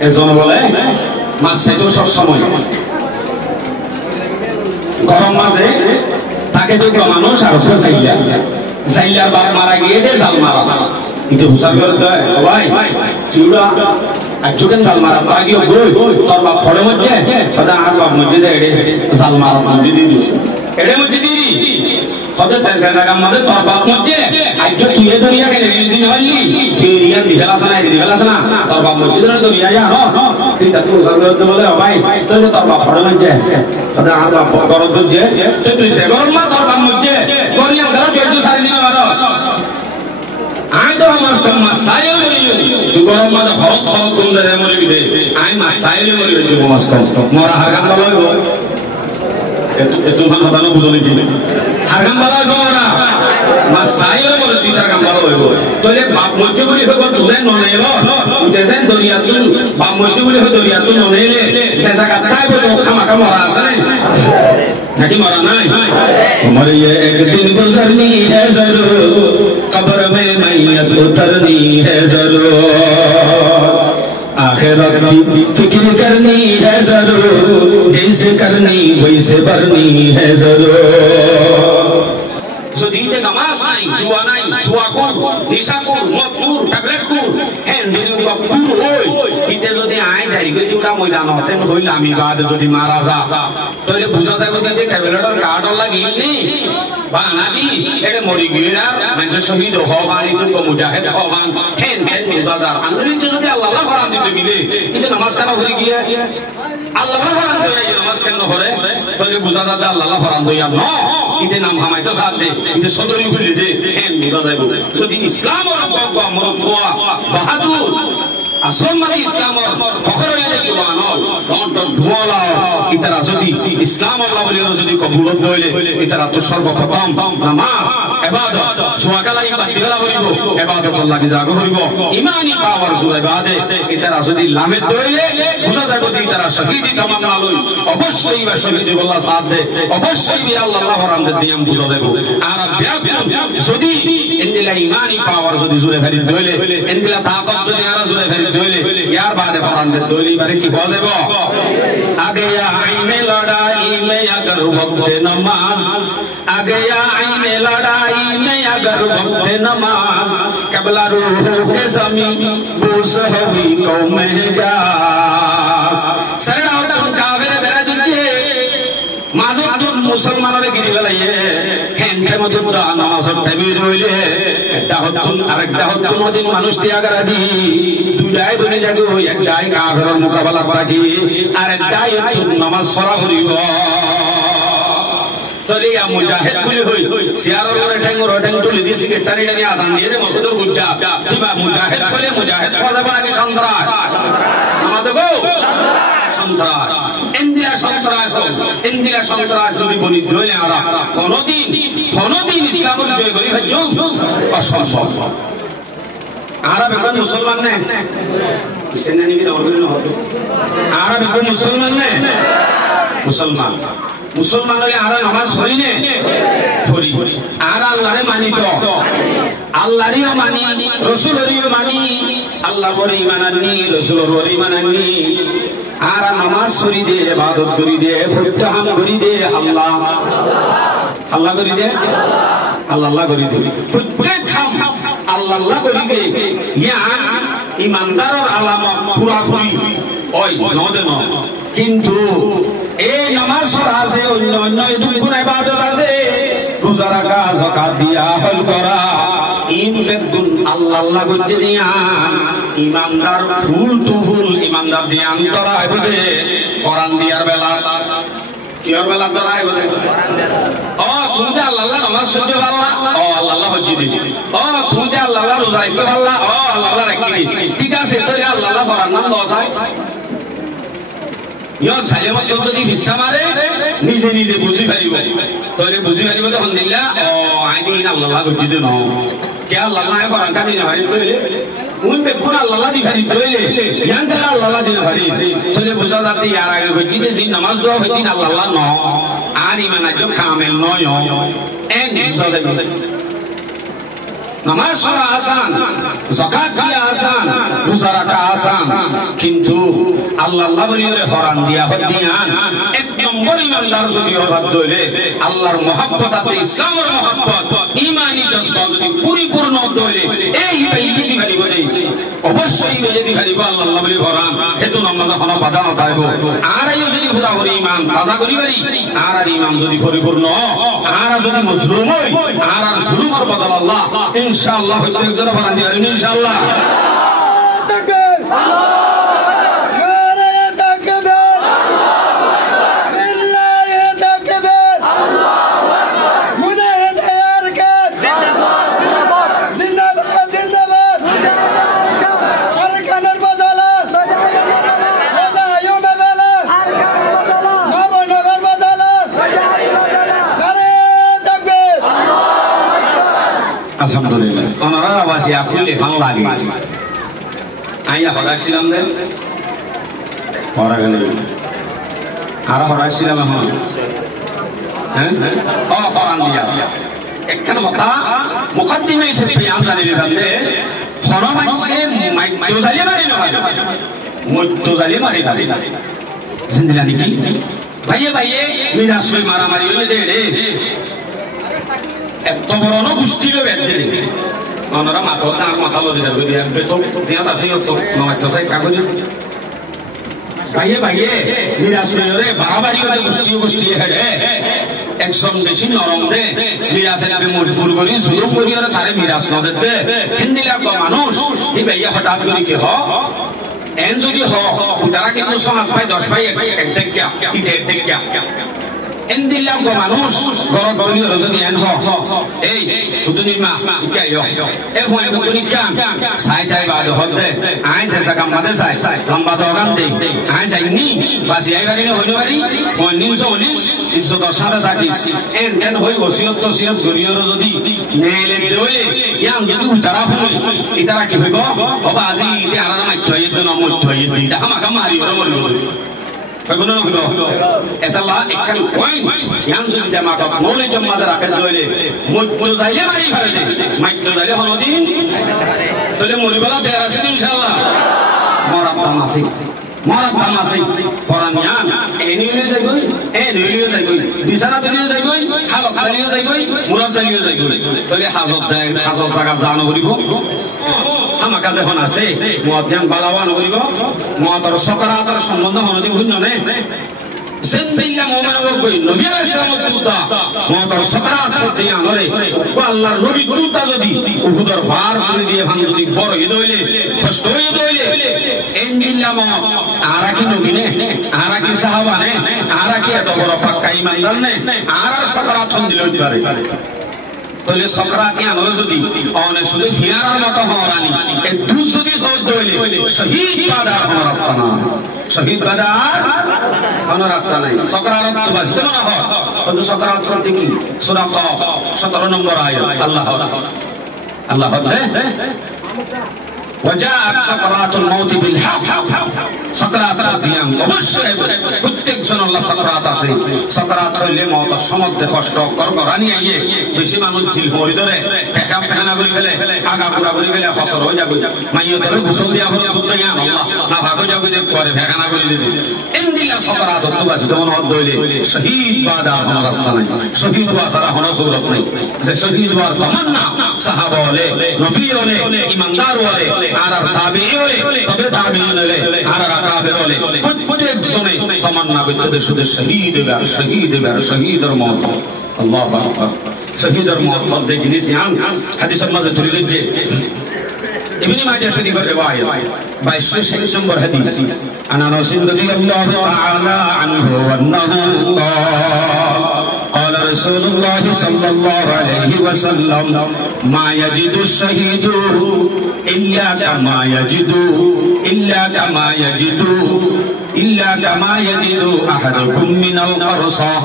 এজন বলে মাছ চাইতো সব সময় গরম মাঝে তাকে তো মানুষ আর চাইলার বাপ মারা গিয়ে দে জাল মারা কিন্তু হুসার করে দেয় ভাই চিউড়া একজন জাল মারা তারা গিয়ে বই তোর বাপ ফড়ে মধ্যে সদা আর বাপ মধ্যে জাল মারা মধ্যে দিয়ে দিস এড়ে মধ্যে দিয়ে দি হতে জায়গা মধ্যে তোর বাপ মধ্যে আজ তুই এ দুনিয়া কেন দিন হইলি তুই রিয়া দিবেলাস না তোর বাপ মধ্যে দুনিয়া যা কিন্তু তুই হুসার করে বলে ভাই তোর বাপ ফড়ে মধ্যে সদা আর বাপ গরম যে তুই যে গরম মা তোর বাপ মধ্যে গরিয়া ধরো তুই সারি দিন মারস আই তো আমার মাসাইল তুই গরম মাঝে হরক হরক সুন্দরে মরিবি দে আই মাসাইল মরিবি তুই মাস কম মরা হারগাম বালাইব এত মান কথা না বুঝলি কি হারগাম বালাইব মরা মাসাইল মরিবি তার গাম বালাইব তোলে বাপ মধ্যে বলি হইব তুলে ননেল উঠেছেন দরিয়াতুন বাপ মধ্যে বলি হই দরিয়াতুন ননেলে সে জায়গা তাইব তো খামাকা মরা আছে নাকি মরা নাই তোমার ये एक दिन गुजरनी है जरूर कब्र में मैयत उतरनी है जरूर आखिरत की फिक्र करनी है जरूर जैसे करनी वैसे भरनी है जरूर যদি নামাজ নাই দোয়া নাই সুয়া কর নিশা কর মদ কর ট্যাবলেট কর হ্যাঁ যদি কুর হই ইতে যদি আই জারি করে দিউটা ময়দান হতে হইল আমি বাদ যদি মারা যা তাহলে বুঝা যাবে যে ট্যাবলেটের কার্ড লাগিনি বা নাদি এটা মরি গিরার মানুষ শহীদ হওয়ানি তো মুজাহিদ হওয়ান হ্যাঁ হ্যাঁ বুঝাদার আন্দোলন যদি আল্লাহ ফরাম দিতে গিয়ে কিন্তু নামাজ কেন হই গিয়া আল্লাহ ফরাম দেয় নামাজ কেন করে তাহলে বুঝা যাবে আল্লাহ ফরাম দেয় না ইতে নাম হামাই তো সাথে ইতে সদরি কইলে দে হ্যাঁ বুঝা যাবে যদি ইসলাম আর আমর তোয়া বাহাদুর আসল মানে ইসলামর ফখর হইলে কি বানো ডন্ট ধোলা ইতারা যদি ইসলাম আল্লাহ বলি যদি কবুলত হইলে ইতারা তো সর্বপ্রথম নামাজ ইবাদত সুয়াকালা ইবাদত বলিব ইবাদত আল্লাহ কি জাগো হইব ঈমানি পাওয়ার জুড়ে বাদে ইতারা যদি লামে দইলে বুঝা যাবে যে ইতারা শহীদি তমাম আলই অবশ্যই বা শহীদি আল্লাহ সাথ দে অবশ্যই বি আল্লাহ ফরাম দে দিয়াম বুঝা যাবে আর ব্যাপক যদি ইনদিলা ঈমানি পাওয়ার যদি জুড়ে ফেরি দইলে ইনদিলা তাকত যদি আর জুড়ে ফেরি দইলে यार बाद फरान दे दोली बारे की हो देबो आगे या आईने लड़ाई में अगर वक्त नमाज आगे या आईने लड़ाई में अगर वक्त नमाज कबला रूह के जमीन बोस हवी कौम जा सरना तुम कावेरे बेरा जुजे माजुब तुम मुसलमानों ने गिरी लाइए हेंटे मधुरा नमाज तबीर होइले একটা হতুন আরেকটা হতুন ওদিন মানুষ ত্যাগ রাখি দুইটাই বনে যাগো একটাই কাফেরের মোকাবেলা রাখি আর একটাই হতুন নামাজ পড়া করিব তলিয়া মুজাহিদ বলি হই সিয়ারর ওরে ঠেঙ্গর ঠেঙ্গ তুলি দিছি কে সারিটা নিয়ে আসান দিয়ে মসজিদের গুজ্জা কিবা মুজাহিদ বলে মুজাহিদ পড়া যাবে নাকি সন্ত্রাস আমাদের গো সন্ত্রাস ইন্দিরা সন্ত্রাস যদি বলি ধরে আরা কোনদিন ইসলামের জয় করি ভাই অসম্ভব আরব কোন মুসলমান নে সেনানি কি অবহেলা হতো আরব কোন মুসলমান নে মুসলমান হলে আর নামাজ পড়ি নে পড়ি আর আল্লাহরে মানি তো আল্লাহরিও মানি রাসূলেরও মানি আল্লাহ বলে ঈমান আনি রাসূলের বলে ঈমান আনি আর নামাজ পড়ি দে ইবাদত করি দে ফুতহাম করি দে আল্লাহ করি দে আল্লাহ করি দে প্রত্যেক কাম আল্লাহ করি দে ইয়া ইমানদারের আলামত পুরাপুরি ওই নদে ন কিন্তু এই নামাজ পড়া আছে অন্য অন্য দুগুণ ইবাদত আছে রোজা রাখা যাকাত দিয়া হজ করা ইনবেদুন আল্লাহ গজ্জে দিয়া ইমানদার ফুল টু ফুল ইমানদার দিয়া অন্তরা হইবে কোরআন দিয়ার বেলা কিয়ার বেলা ধরা হইবে ও তুমি যে আল্লাহ নামাজ পড়তে পারলা ও আল্লাহ হজ দি ও তুমি যে আল্লাহ রোজা রাখতে পারলা ও আল্লাহ রাখি ঠিক আছে তো আল্লাহ কোরআন নাম দসাই ইয়ন সালেমত যদি হিসাব মারে নিজে বুঝি পারিব তোরে বুঝি পারিব তখন দিলা ও আইদিন আল্লাহ বুঝিতে ন কে আল্লাহ কোরআন কানি না হয় কইলে উন বে কোন আল্লাহ দি পারি কইলে ইয়ান তে আল্লাহ দি পারি তোরে বুঝা যাতে ইয়ার আগে বুঝিতে জি নামাজ দোয়া হইতিন আল্লাহ ন আর ইমান আজ কামেল নয় এন বুঝা যায় নামাজ পড়া আসান, যাকাত দিয়া আসান, রোজা রাখা আসান, কিন্তু আল্লাহ বলিরে হরান দিয়া হদিয়ান এক নম্বর ইমানদার যদি হরাত দইলে আল্লাহর মহব্বত আছে, ইসলামের মহব্বত, ঈমানি জজবা যদি পরিপূর্ণ দইলে এই ইবাদতি করিব দেই অবশ্যই ইবাদতি করিব আল্লাহ বলি হরান হেতু নামাজ হনা বাধা নতাইব। আর এই যদি পুরা করে ঈমান তাজা করি পারি, আর ঈমান যদি পরিপূর্ণ আর যদি মজলুম হই আর জুলুমের বদল আল্লাহ ইনশাআল্লাহ হইতে একজন হরান দিবেন ইনশাআল্লাহ। তাকবীর, নারে তাকবীর, লিল্লাহি তাকবীর, মুজাহিদের কাজ জিন্দাবাদ জিন্দাবাদ জিন্দাবাদ, আরকানের বদলে দায়ুমে বেলা নবনগর বদলে নারে তাকবীর। আলহামদুলিল্লাহ ওনারা আবাসী আসলে ভালো লাগে আইয়া হরাইছিলাম দেন হরা গেল আর হরাইছিলাম এখন হ্যাঁ ও হরান দিয়া একখান কথা মুকদ্দিমে হিসেবে আমি জানি বান্দে হরা মানছে মাইতো জালি মারি না মাইতো জালি মারি না জিন্দেগানি কি ভাইয়ে ভাইয়ে মিরাস ভাই মারামারি হইলে দে রে এত বড় ন গোষ্ঠীর ব্যক্তি ওনারা মাথা লদি যাবে দিয়া বেতন জিয়াত আছে তো নমাইতো সাই কাগজ ভাইয়ে ভাইয়ে মিরাস ভাইরে বাড়াবাড়ি হলে গোষ্ঠী হেডে একদম বেশি নরম দে মিরাসের মজবুর করি জুলুম করি আর তারে মিরাস ন দে হিন্দিলা কো মানুষ এই ভাইয়া হঠাৎ করে কি হ এন যদি হ তারা কিন্তু সমাজ ভাই 10 ভাই এক দেখা ইতে দেখা এন্দিলা কো মানুষ গরত বলি যদি এন হ এই তুতুনি মা ইকাইও এ ফোন তুতুনি কাম সাই সাই বাদ হতে আই সেসা কাম মাদে সাই লম্বা দগাম দে আই যাইনি বাসি আই বাড়ি হইনো বাড়ি কোন নিনসো হলি ইজ্জত সাদা সাকি এন হই ওসিয়ত গরিয়র যদি নেলে দইলে ইয়াম যদি উতারা ফুল ইতারা কি হইব বাবা আজি ইতে আরার মাইতো ইতে ন মইতো ইতে হামা কাম মারি ওর মরলো কইবনো কইবো এতালা একখান পয়েন্ট ইয়াম যদি জামাত নলে জম্মাদা রাখে দইলে মইতো যাইলে মারি পারে দে মাইতো যাইলে হনদিন তলে মরিবালা দেয়া আছে ইনশাআল্লাহ মরাত তামাসি পরানিয়া এনিলে যাইবই এনিলে যাইবই বিছানা চলিয়ে যাইবই হালত চালিয়ে যাইবই মুরাদ চালিয়ে যাইবই তলে হাজত দেয় হাজত জায়গা জানো করিব আমার কাছে এখন আছে মুয়াতিয়ান বালাওয়ান করিব মুয়াতর সকারাতর সম্বন্ধ হনদি হইন নে জিন্দিল্লাহ মুমিনও কই নবী আলাইহিস সালাম দুতা মুয়াতর সকারাত দিয়া নরে কো আল্লাহর নবী দুতা যদি উহুদের ভার করে দিয়ে ভাঙ যদি বড় হইলে কষ্ট হইলে এন্দিল্লাহ আরা কি নবী নে আরা কি সাহাবা নে আরা কি এত বড় পাক্কা ঈমানদার নে আর সকারাত দিল ইতারে তলে সকারাতি আনরে যদি অনে শুধু ফিয়ারার মতো হরানি এ দুধ যদি সহজ হইলে শহীদ বাদার কোন রাস্তা না শহীদ বাদার কোন রাস্তা নাই সকারাত তো বাস তো না হয় তো সকারাত করতে কি সূরা কাফ 17 নম্বর আয়াত আল্লাহ وجاءت سكرات الموت بالحق سكرات দিয়াম অবশ্যই প্রত্যেকজন আল্লাহ সাকরাত আছে সাকরাত হইলে মওত সমাজে কষ্ট করকরানি আইয়ে বেশি মানুষ জিল পড়ি ধরে পেখানা করি ফেলে আগা পুরা করি ফেলে ফসল হয়ে যাবে মাইয়তরে গোসল দিয়া হল বুদ্ধয়া আল্লাহ না ভাগো যাবে যে করে পেখানা করি দিবে ইনদিল্লাহ সাকরাত তো বাস তো মন হইলে শহীদ বাদা কোন রাস্তা নাই শহীদ বাসারা হন সুরত নাই যে শহীদ বার তামান্না সাহাবা হলে নবী হলে ঈমানদার হলে আর তাবিঈ হলে তবে তাবিঈ হলে আর আকাবের হলে প্রত্যেক জনে তামান্না করতে শুধু শহীদের মওত আল্লাহু আকবার শহীদের মওত মধ্যে জিনিস ইয়ান হাদিসের মাঝে ধরে দিচ্ছে ইবনে মাজাহ শরীফের রিওয়ায়াত 22 নম্বর হাদিস আনা রাসূল রাদিয়াল্লাহু তাআলা আনহু ওয়ান্নাহু قال رسول الله صلى الله عليه وسلم ما يجد الشهيد إلا كما يجد أحدكم من القرصة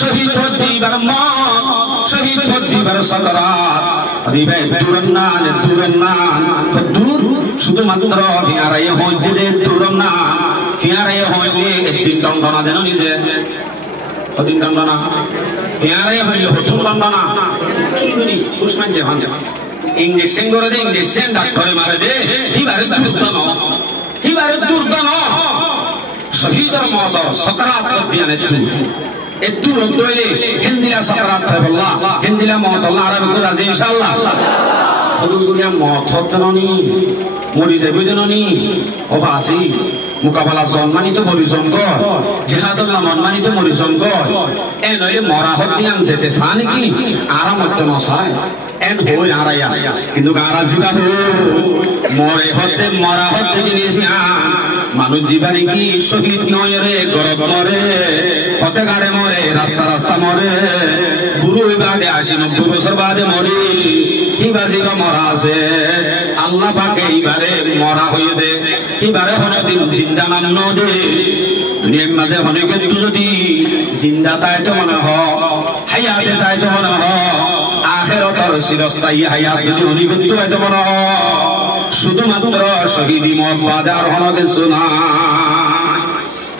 শহীদ হদ্দিবার মন শহীদ হদ্দিবার সাকরাত দিবে দুরন্নান দূর শুধুমাত্র ফিয়ারাই হইতে দুরন্নান ফিয়ারাই হইলে একদিন দণ্ডনা দেন নিজে হদিন দণ্ডনা ফিয়ারাই হইলে হতুন দণ্ডনা কি করি উসমান জাহান ইঞ্জেকশন করে দে ইঞ্জেকশন ডাক্তারে মারে দে হিবারে দুর্দন শহীদর মতর সকারাত দিয়ানে একটু রোদ্রে হিন্দিলা সকারাত বল্লা হিন্দিলা মত আল্লাহ আরবি রাজি ইনশাআল্লাহ হদুসুনিয়া মত হতননি মরি যাবে জননি অবাসি মোকাবেলা জন্মানিত মরিজন কর জিহাদুল্লাহ মনমানিত মরিজন কর এ নইলে মরা হতে আম যেতে চা নাকি আরাম হতে নসায় এন হই আড়াইয়া কিন্তু গারা জিবা মরে হতে মরা হতে জিনিস মানুষ জীবানি কি শহীদ নয় রে গরব মরে হতে গাড়ে মরে রাস্তা রাস্তা মরে বুড়ো বাদে 80-90 বছর বাদে মরি হিবাজিবা মরা আছে আল্লাহ পাকে এইবারে মরা হয়ে দে এবারে হনদিন জিন্দা নাম নদে দুনিয়ার মাঝে হনে কিন্তু যদি জিন্দা তাই তো মনে হ হায়াতে তাই তো মনে হ আখিরাতের চিরস্থায়ী হায়াত যদি হনি কিন্তু তাই তো মনে হ শুধুমাত্র শহীদি মত বাদে আর হনদে শোনা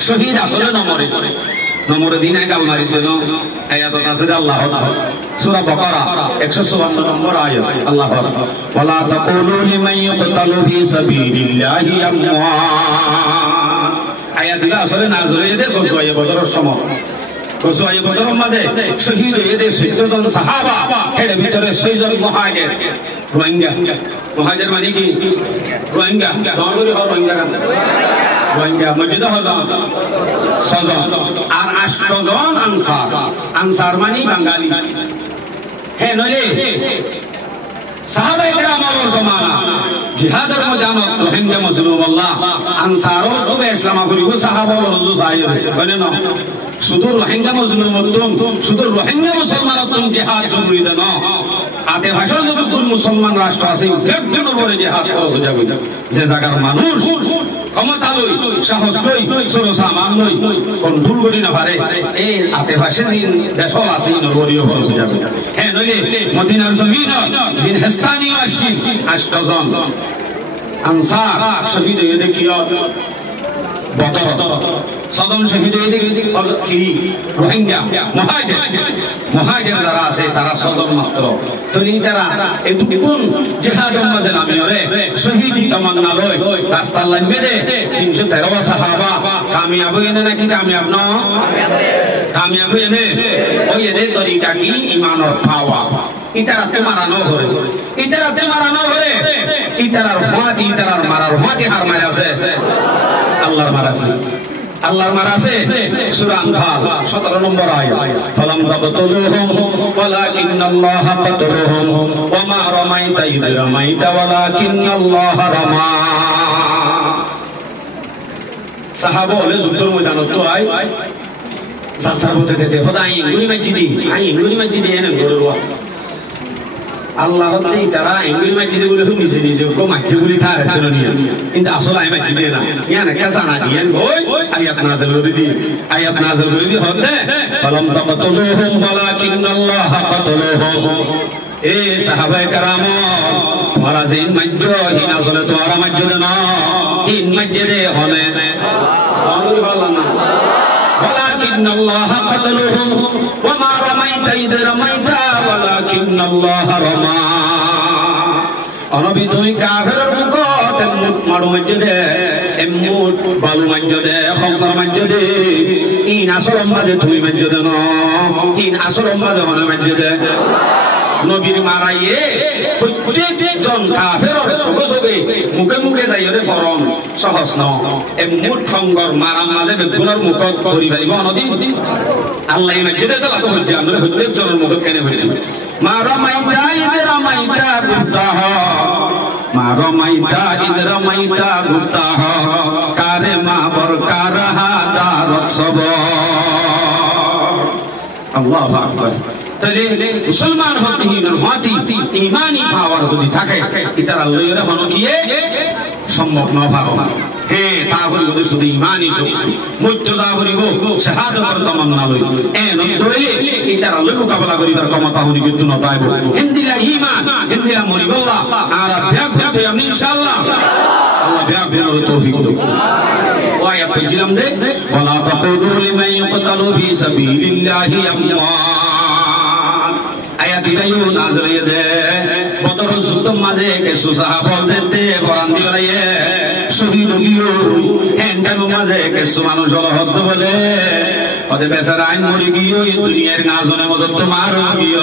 শহীদ আসলে নমরে দিন গাল মারি দেন আয়াত আছে আল্লাহ সূরা বাকারা 154 নম্বর আয়াত আল্লাহ ওয়ালা তাকুলু লিমান ইয়কতালু ফি সাবিলিল্লাহি আমওয়াত আয়াতটা আসলে নাযিল হয়েছে গজওয়ে বদরের সময় গজওয়ে বদরের মধ্যে শহীদ হয়েছে 60 জন সাহাবা এর ভিতরে 6 জন মুহাজির মুহাজির মানে কি রোহিঙ্গা নরবরি হর রোহিঙ্গা মসজিদ হজন 6 জন আর 8 জন আনসার মানে বাঙালি হে নলে সাহাবায়ে কেরামের জমানা জিহাদের ময়দানত রোহিঙ্গা মুসলিম আল্লাহ আনসারও তো ইসলাম করিব সাহাবা রাসূল সাহেব বলে না শুধু রোহিঙ্গা মুসলিম শুধু রোহিঙ্গা মুসলমানতম জিহাদ জরুরি দেন আতে ভাষণ যতক্ষণ মুসলমান রাষ্ট্র আছে একদিন পরে জিহাদ করা যাবে যে জায়গার মানুষ ক্ষমতা লই সাহস লই সরসামান লই কন্ট্রোল করি না পারে এই আতে ভাষে দিন দেশল আছে নগরীয় করা যাবে হ্যাঁ নইলে মদিনার জমিন জিন হেস্তানি আসি 8 জন আনসার শহীদ হয়ে দেখিও বদর সদম শহীদ হয়ে কি রোহিঙ্গা মুহাজির যারা আছে তারা সদম মাত্র তনি তারা এতক্ষণ জিহাদের মাঝে নামিও রে শহীদি তামান্না লয় রাস্তা লাগবে দে 313 সাহাবা কামিয়াব এনে নাকি কামিয়াব ন কামিয়াব এনে ওই এনে তরিকা কি ঈমানের পাওয়া ইতারাতে মারানো করে ইতারার মারার হাতি হার মারাছে আল্লাহর মারাছে সূরা আনফাল 17 নম্বর আয়াত ফালাম তাবতুলুহুম ওয়ালাকিন্নাল্লাহা কাতালুহুম ওয়া মা রামাইতা ইয রামাইতা ওয়ালাকিন্নাল্লাহা রামা সাহাবা বলে যুদ্ধের ময়দানে তো সাসার বলতে দিতে খোদাই ইঙ্গুরি মসজিদে এনে গরুয়া আল্লাহ তাই তারা ইঙ্গুরি মসজিদে বলে নিজে কো মসজিদগুলি তার দুনিয়া কিন্তু আসলে আমি মসজিদে না ইয়ানা কাজা না দিয়েন ওই আয়াত নাযিল করে দি হতে ফালাম তাকতুলুহুম ওয়ালাকিন্নাল্লাহা কাতালুহুম এ সাহাবায়ে কেরাম তোমরা জিন মসজিদ হিন আসলে তোমরা মসজিদে না হিন মসজিদে হলে বলি বলা না ولكن الله قتلهم وما رميت إذ رميت ولكن الله رمى অনবী তুই কাফেরের মুখত মুখ মারু মসজিদে মুখ বালু মসজিদে খঙ্কর মসজিদে ইন আসল মাঝে তুই মসজিদে ন ইন আসল মাঝে হনে মসজিদে নবীর মারাইয়ে প্রত্যেকজন কাফেরের সবে মুখে যাইরে ফরম সহজ ন এ মুঠ খঙ্গর মারাম মাঝে বেগুনের মুখত করি পারিব নদী আল্লাহ মসজিদে তো লাগো হচ্ছে আমরা প্রত্যেকজনের মুখত কেনে হইল মা রামাইতা ইদ রামাইতা গুফতাহ মা রামাইতা ইদ রামাইতা গুফতাহ কারে মা বরকার হাদারত সব আল্লাহু আকবার তাহলে মুসলমান হতে ইমানি পাওয়ার যদি থাকে ইতার আল্লাহর হন গিয়ে সম্ভব না ভাবো হ্যাঁ তাহলে যদি শুধু ইমানি শক্তি মুত্তজা করিব শাহাদাতের তামান্না লই এন দইলে ইতার আল্লাহ মোকাবেলা করিবার ক্ষমতা হনি কিন্তু না পাইব হিন্দিলা ঈমান হিন্দিলা মরিবাল্লাহ আর ব্যাগ আমি ইনশাআল্লাহ আল্লাহ ব্যাগ বের তৌফিক দাও আয়াত পড়ছিলাম দে ওয়ালা তাকুলু লিমান ইয়কতালু ফি সাবিলিল্লাহি আমওয়াত আয়াতি দাইও নাযিল হয়ে দে বদর যুদ্ধ মাঝে কিছু সাহাবা যেতে কোরআন দিয়ে লাইয়ে শহীদ হইও এন্টার মাঝে কিছু মানুষ হদ বলে ওদে বেচারা আইন মরে গিয়ে দুনিয়ার নাজনের মতো তোমার গিয়ে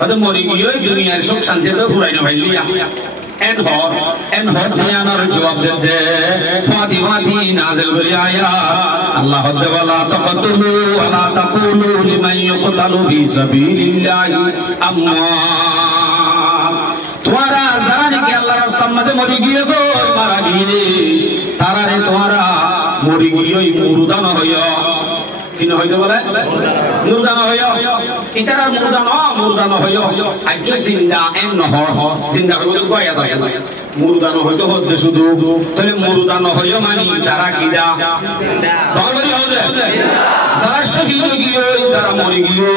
ওদে মরে গিয়ে দুনিয়ার সুখ শান্তি তো ফুরাই না ভাইলিয়া এন হর ধ্যানের জবাব দে ফাতি ফাতি নাযিল করি আয়াত আল্লাহ হদে ওয়ালা তাকতুলু ওয়ালা তাকুলু লিমান ইউকতালু ফি সাবিলিল্লাহি আমওয়াত তোমরা যারা নাকি আল্লাহর রাস্তার মধ্যে মরে গিয়ে গো মারা গিয়ে তারারে তোমরা মরে গিয়ে মুরদান হইয়া কিনা হইতে বলে মুরদান হইয়া ইতারা মুরদান হইয়া আজকে জিন্দা এন নহর জিন্দা হইতে কয়া যায় মুরদান হইতে হচ্ছে শুধু তাহলে মুরদান হইয়া মানে তারা কিনা বাঙালি হবে যারা শহীদ গিয়ে যারা মরে গিয়ে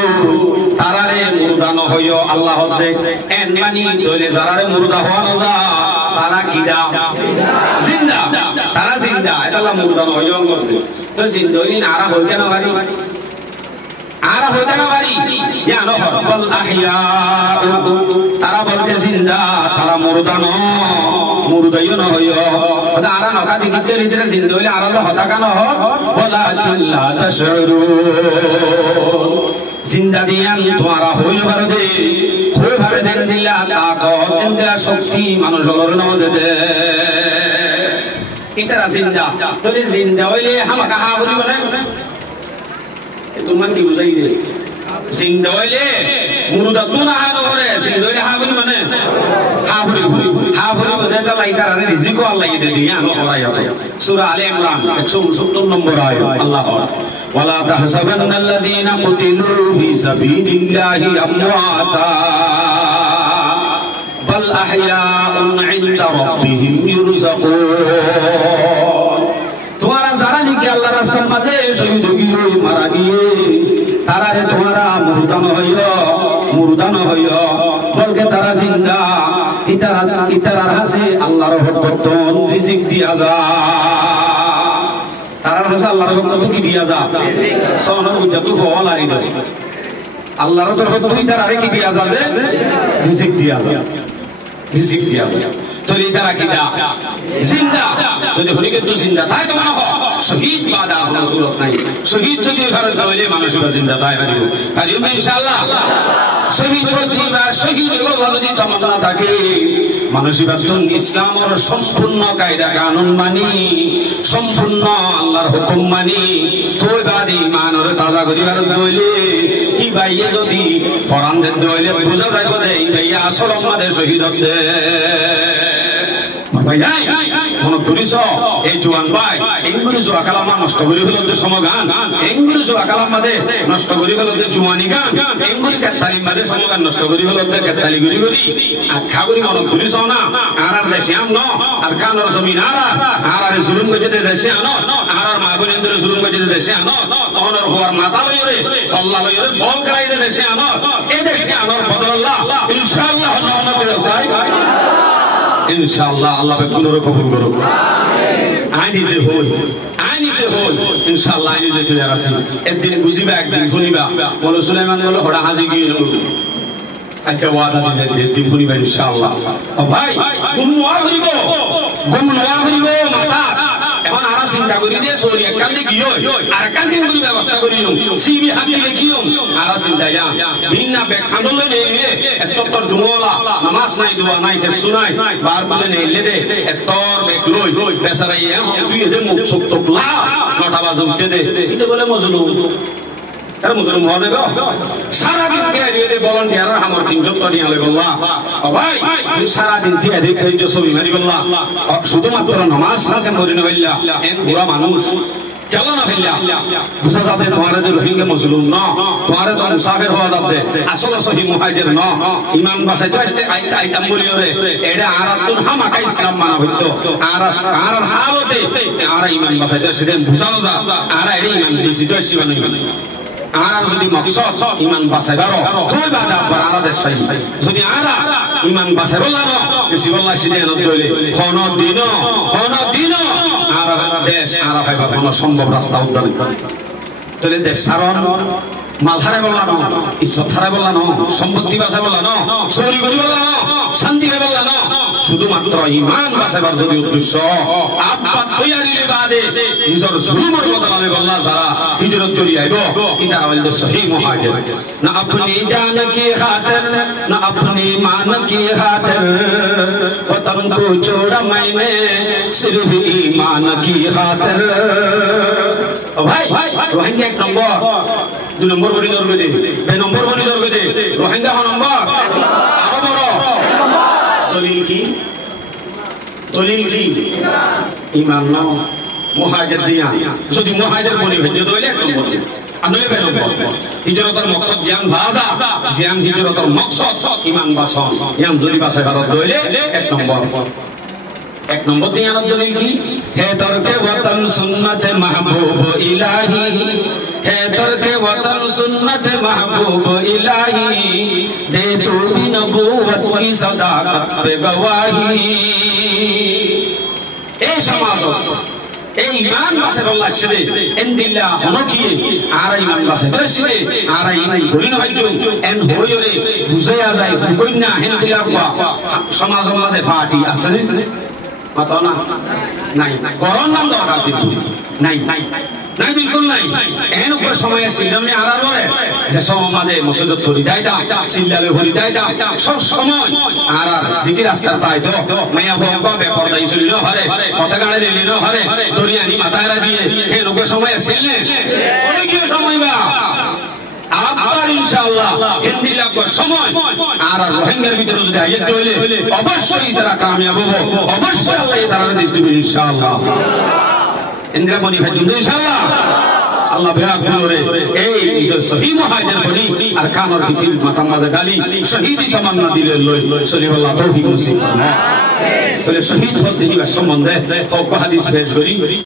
তারারে মুরদান হইয়া আল্লাহ হতে এন মানি তাহলে যারারে মুরদা হওয়া না তারা কিনা জিন্দা তারা জিন্দা এটা মুরদান হইয়া তো জিন্দা হইনি আরা হইতে না পারি আরা হইতে না পারি জানো বল আহিয়া তারা বলতে জিন্দা তারা মুরদান মুরদাইও না হইয়া আরা নকা দিতে দিতে জিন্দা হইলে আরা হতাকা না বলা আল্লাহ তাশরু জিন্দা দিয়ান তোমারা হইল পারে দে হই পারে দেন দিলা তাকত দেন দিলা শক্তি মানুষ হলর ন দে ইতারা জিন্দা তোরে জিন্দা হইলে হামাকা হা বলি বলে তোমার কি বুঝাই দে জিন্দা হইলে মুরদা তুনা হা নরে জিন্দা হইলে হা বলি মানে হা বলি বলে তা লাইতার আরে রিজিক আল্লাহ দে দিয়া ন করাই হতে সূরা আলে ইমরান 169 নম্বর আয়াত আল্লাহ ولا تحسبن الذين قتلوا في سبيل الله أمواتا بل أحياء عند ربهم يرزقون তোমারা যারা নাকি আল্লাহর রাস্তার মাঝে শহীদ হয়ে মারা গিয়ে তারারে তোমারা মুরদান হইয়া বলকে তারা জিন্দা ইতারার হাসে আল্লাহর হুকুম রিজিক দিয়া যায় তারার কাছে আল্লাহর হুকুম কি দিয়া যা সোনার উজ্জাতু ফওয়ালারি দে আল্লাহর তরফ থেকে তারারে কি দিয়া যা যে রিজিক দিয়া তরি তারা কি দা জিন্দা যদি হরিকে তো জিন্দা তাই তো না শহীদ বাদা হওয়া সুরত নাই শহীদ যদি ভারত হইলে মানুষরা জিন্দা তাই পারিব ইনশাআল্লাহ শহীদ প্রতিবার শহীদ হওয়ার যদি তমন্না থাকে মানুষরা তো ইসলামের সম্পূর্ণ কায়দা কানুন মানি সম্পূর্ণ আল্লাহর হুকুম মানি তওবাদ ঈমানের তাজা করিবার হইলে কি ভাইয়ে যদি ফরান দিতে হইলে বুঝা যাইব যে এই ভাইয়া আসল আমাদের শহীদ হবে ভাই মনে করিস এই জোয়ান ভাই এঙ্গুরি জোয়া কালামা নষ্ট করি হলো যে সমগান এঙ্গুরি জোয়া কালামাদে নষ্ট করি হলো যে জুয়ানি গান এঙ্গুরি কাতালি মাদে সমগান নষ্ট করি হলো যে কাতালি গরি গরি আর খাগরি মনে করিস না আর দেশে আমন আর কানর জমিন আর জুলুম করে দেশে আনো আর মাগুনেন্দ্র জুলুম করে দেশে আনো অনর হওয়ার মাথা লইরে আল্লাহ লইরে বল করাই দেশে আনো এই দেশে আনোর বদল্লাহ ইনশাআল্লাহ আল্লাহ করে চাই ইনশাআল্লাহ আল্লাহ বেকুনরে কবুল করুক আইনি যে হই ইনশাআল্লাহ আইনি যে তৈরি আছে একদিন বুঝিবা একদিন শুনিবা বলে সুলাইমান বলে হড়া হাজি গিয়ে একটা ওয়াদা দিয়েছে দিন শুনিবা ইনশাআল্লাহ ও ভাই গুম নোয়া হইব মাথা এখন আর চিন্তা করি যে সরি একান্তে গিয়ে আর কান্দিন করি ব্যবস্থা করি সিবি হাবি লিখিও আর চিন্তা যা ভিন্না বেখান্দল নেইলে এতর দুমলা নামাজ নাই দোয়া নাই কিছু নাই বার বলে নেইলে দে এতর বেক লই বেচারা তুই এদের মুখ চোখ তোকলা নটা বাজতে দে কিন্তু বলে মজলুম তার মুসলমান হওয়া যাবে সারা দিন দিয়ে ভলান্টিয়ার আমার 300 টাকা লাগে বললা ও ভাই তুই সারা দিন দিয়ে দেখে ছবি মারি বললা শুধুমাত্র নামাজ সাথে মরিনা বললা এক বুড়া মানুষ কেন না ফেললা বুঝা যাবে তোমার যে রোহিঙ্গা মুসলমান না তোমার তো মুসাফির হওয়া যাবে আসলে সহি মুহাজির না ইমান বাসাইতে আসতে আইতাম বলি ওরে এটা আর তুন হামাকা ইসলাম মানা হইতো আর হালতে আর ইমান বাসাইতে সেদিন বুঝানো যা আর এই ইমান বেশি তো আসি বানাই আর যদি মকসদ ইমান বাঁচাইবার তুই বাধা পর আর দেশ পাই যদি আর ইমান বাঁচাইব জানো বেশি বললা সিধে নইলে হন দিন আর দেশ আর পাইবা কোনো সম্ভব রাস্তা উদ্ধার তাহলে দেশ সারণ মাল হারে বললা ন, ইজ্জত হারে বললা ন, সম্পত্তি বাঁচা বললা ন, চুরি করি বললা ন, শান্তি হে বললা ন, শুধুমাত্র ইমান বাঁচাবার যদি উদ্দেশ্য আব্বাত তৈয়ারির বাদে নিজের জুলুমের বদলাবে বললা যারা হিজরত চলি আইব ইতারা হইল সহি মুহাজির। না আপনি জান কি খাতির না আপনি মান কি খাতির वतन को छोड़ा मैंने सिर्फ ईमान की खातिर। भाई रोहिंग्या एक नंबर, 2 নম্বর বড়ি দরবে দে, 2 নম্বর বড়ি দরবে দে, রোহিঙ্গা হ নম্বর আরো বড় দলিল কি? দলিল কি? ঈমান ন মুহাজির দিয়া যদি মুহাজির বনি হইতে দইলে এক নম্বর দে আনলে 2 নম্বর হিজরতের মকসদ জিয়ান ভাজা জিয়ান হিজরতের মকসদ ঈমান বাসা ইয়াম যদি বাসা ভারত দইলে 1 নম্বর। 1 নম্বর দিয়ানত দলিল কি? হে তরকে ওয়াতন সুন্নাত মাহবুব ইলাহি, হে তরকে ওয়াতন সুন্নাত মাহবুব ইলাহি, দে তু ভি নবুওত কি সদাকত পে গওয়াহি। এই সমাজ এই ঈমান বাসে বল্লা শিবে এন্দিল্লা হনকিয়ে আর ঈমান বাসে তো শিবে আর ঈমান ধরি না হইতো এন হইরে বুঝায়া যায় কইনা হেন্দিলা কোয়া সমাজের মধ্যে পার্টি আছে মাতো না নাই করন নাম দরকার কিন্তু নাই নাই নাই বিলকুল নাই। এন উপর সময় সিলমে আরার বলে যে সমাজে মসজিদত ফরি দাইতা সিল্লালে ফরি দাইতা সব সময় আর জিকির আজকার চাইতো মায়া ভঙ্গ ব্যাপার দাই চলিল হরে কথা গাড়ে দিল হরে দরিয়ানি মাথায়রা দিয়ে এন উপর সময় সিলনে ওই কি সময় বা আবার ইনশাআল্লাহ হিন্দিলা কো সময় আর রোহিঙ্গার ভিতরে যদি আইয়ে তৈলে অবশ্যই তারা কামিয়াব হবে, অবশ্যই আল্লাহ তারা দেশ দিবে ইনশাআল্লাহ। ইন্দ্রা বনি ভাজুন ইনশাআল্লাহ আল্লাহ বিরাগ করে এই যে সহি মুহাজির বনি আর কামর দিল মাথা মাঝে গালি শহীদি তামান্না দিলে লই সলিল্লাহ তৌফিক নসিব। আমিন। তাহলে শহীদ হতে দিবার সম্বন্ধে হাদিস পেশ করি।